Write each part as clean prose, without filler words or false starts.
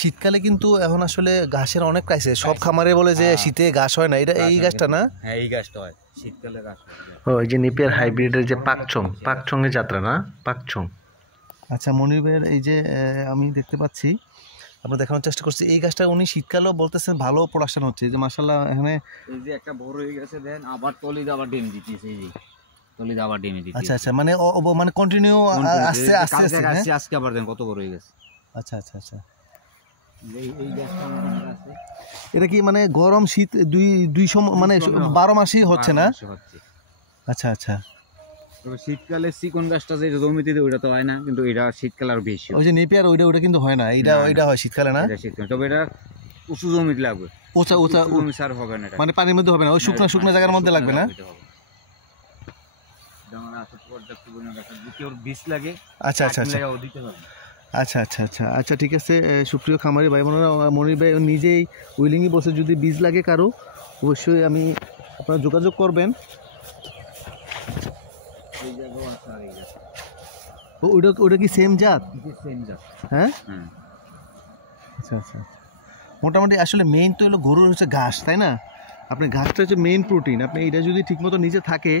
শীতকালে কিন্তু এখন আসলে ঘাসের অনেক ক্রাইসিস, সব খামারে বলে যে শীতে ঘাস হয় না, এটা এই গাছটা না? হ্যাঁ এই গাছটা হয় শীতকালে ঘাস হয়। ওই যে নেপিয়ার হাইব্রিডের যে পাকচং এর যাত্রা না, পাকচং। আচ্ছা মনির ভাইয়ের এই যে আমি দেখতে পাচ্ছি, আমরা দেখানোর চেষ্টা করছি এই গাছটা উনি শীতকালেও বলতেছেন ভালো প্রোডাকশন হচ্ছে, যে মাশাআল্লাহ এখানে এই যে একটা বড় হয়ে গেছে দেন আবার তলিদ আবার ডিম দিতেছে, এই যে তলিদ আবার ডিম দিতেছে। আচ্ছা আচ্ছা, মানে মানে কন্টিনিউ আস্তে আস্তে আস্তে আজকে আবার দেন কত বড় হয়ে গেছে। আচ্ছা আচ্ছা আচ্ছা, এই গাছটা আমাদের আছে। এটা কি মানে গরম শীত দুই সময় মানে 12 মাসই হচ্ছে না? আচ্ছা আচ্ছা, তবে শীতকালে চিকন গাছটা যে জমিতে ওইটা তো হয় না, কিন্তু এটা শীতকালে আরো বেশি। ওই যে নেপিয়ার ওইটা কিন্তু হয় না, এইটা হয় শীতকালে না? এটা শীতকালে, তবে এটা উঁচু জমিতে লাগবে, উঁচা জমি সার হবে না, মানে পানির মধ্যে হবে না, ওই শুকনো জায়গার মধ্যে লাগবে না? আচ্ছা আচ্ছা আচ্ছা আচ্ছা আচ্ছা আচ্ছা আচ্ছা, ঠিক আছে। সুপ্রিয় খামারি ভাই বোনেরা, মনির ভাই নিজেই উইলিংই বলছে যদি বীজ লাগে কারো অবশ্যই আপনারা যোগাযোগ করবেন। ওটা কি সেম জাত? হ্যাঁ আচ্ছা আচ্ছা, মোটামুটি আসলে মেইন তো হলো গরুর হচ্ছে ঘাস, তাই না? আপনি ঘাসটা হচ্ছে মেইন প্রোটিন, আপনি এটা যদি ঠিকমতো নিচে থাকে।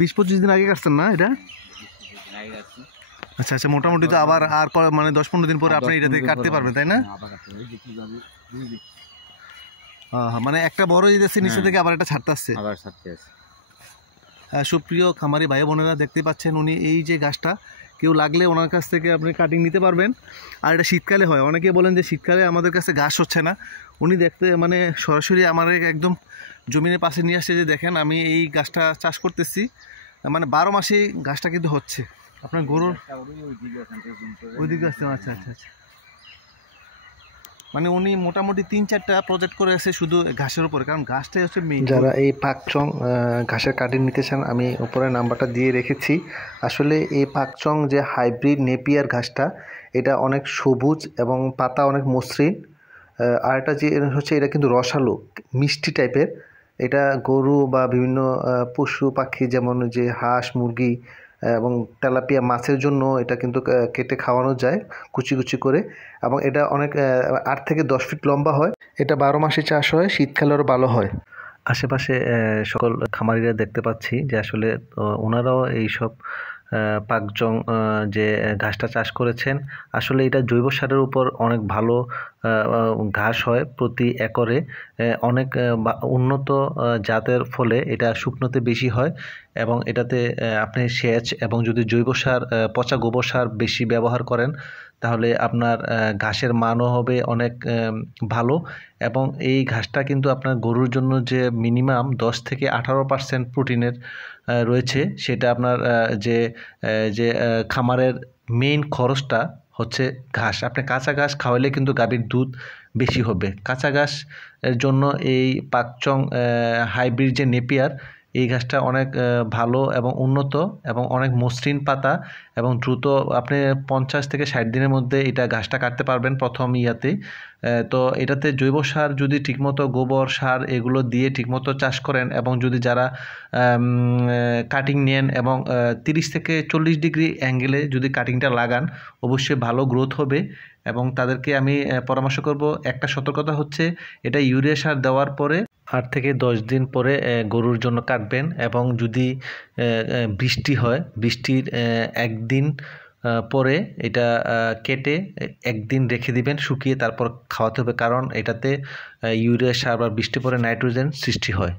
20-25 দিন আগে কাটছেন না এটা? আচ্ছা আচ্ছা, মোটামুটি তো আবার মানে 10-15 দিন পরে আপনি এটা থেকে কাটতে পারবেন, তাই না? হ্যাঁ, মানে একটা বড় যেতেছে নিচে থেকে আবার এটা ছাড়তে আসছে। সুপ্রিয় খামারি ভাই বোনেরা দেখতে পাচ্ছেন, উনি এই যে গাছটা কেউ লাগলে ওনার কাছ থেকে আপনি কাটিং নিতে পারবেন। আর এটা শীতকালে হয়, অনেকে বলেন যে শীতকালে আমাদের কাছে ঘাস হচ্ছে না, উনি দেখতে মানে সরাসরি আমার একদম জমিনের পাশে নিয়ে আসছে, যে দেখেন আমি এই গাছটা চাষ করতেছি, মানে 12 মাসেই ঘাসটা কিন্তু হচ্ছে। আপনার গরুর ওইদিকে আসছে? আচ্ছা আচ্ছা আচ্ছা, মানে উনি মোটামুটি 3-4টা প্রজেক্ট করে আছে শুধু ঘাসের উপরে, কারণ ঘাসটাই হচ্ছে মেইন। যারা এই পাকচং ঘাসের কাটিং নিতে চান, আমি উপরে নাম্বারটা দিয়ে রেখেছি। আসলে এই পাকচং যে হাইব্রিড নেপিয়ার ঘাসটা, এটা অনেক সবুজ এবং পাতা অনেক মসৃণ। আর এটা যে হচ্ছে এটা কিন্তু রসালো মিষ্টি টাইপের। এটা গরু বা বিভিন্ন পশু পাখি যেমন যে হাঁস মুরগি এবং তেলাপিয়া মাছের জন্য এটা কিন্তু কেটে খাওয়ানো যায় কুচি কুচি করে, এবং এটা অনেক 8 থেকে 10 ফিট লম্বা হয়। এটা 12 মাসে চাষ হয়, শীতকালেও ভালো হয়। আশেপাশে সকল খামারিরা দেখতে পাচ্ছি যে আসলে ওনারাও এইসব পাকচং যে ঘাসটা চাষ করেছেন, আসলে এটা জৈব সারের উপর অনেক ভালো ঘাস হয় প্রতি একরে, অনেক উন্নত জাতের ফলে এটা শুকনোতে বেশি হয়, এবং এটাতে আপনি সেচ এবং যদি জৈব সার পচা গোবর সার বেশি ব্যবহার করেন তাহলে আপনার ঘাসের মানও হবে অনেক ভালো। এবং এই ঘাসটা কিন্তু আপনার গরুর জন্য যে মিনিমাম 10 থেকে 18% প্রোটিনের রয়েছে, সেটা আপনার যে খামারের মেইন খরচটা হচ্ছে ঘাস। আপনি কাঁচা ঘাস খাওয়ালে কিন্তু গাভীর দুধ বেশি হবে। কাঁচা ঘাস এর জন্য এই পাকচং হাইব্রিড যে নেপিয়ার, এই ঘাসটা অনেক ভালো এবং উন্নত এবং অনেক মসৃণ পাতা, এবং দ্রুত আপনি 50 থেকে 60 দিনের মধ্যে এটা ঘাসটা কাটতে পারবেন প্রথম ইয়াতে। তো এটাতে জৈব সার যদি ঠিকমতো গোবর সার এগুলো দিয়ে ঠিকমতো চাষ করেন, এবং যদি যারা কাটিং নেন এবং 30 থেকে 40 ডিগ্রি অ্যাঙ্গেলে যদি কাটিংটা লাগান, অবশ্যই ভালো গ্রোথ হবে। এবং তাদেরকে আমি পরামর্শ করব, একটা সতর্কতা হচ্ছে এটা ইউরিয়া সার দেওয়ার পরে 8 থেকে 10 দিন পরে গরুর জন্য কাটবেন, এবং যদি বৃষ্টি হয় বৃষ্টির একদিন পরে এটা কেটে একদিন রেখে দিবেন শুকিয়ে, তারপর খাওয়াতে হবে, কারণ এটাতে ইউরিয়া সার বা বৃষ্টি পরে নাইট্রোজেন সৃষ্টি হয়।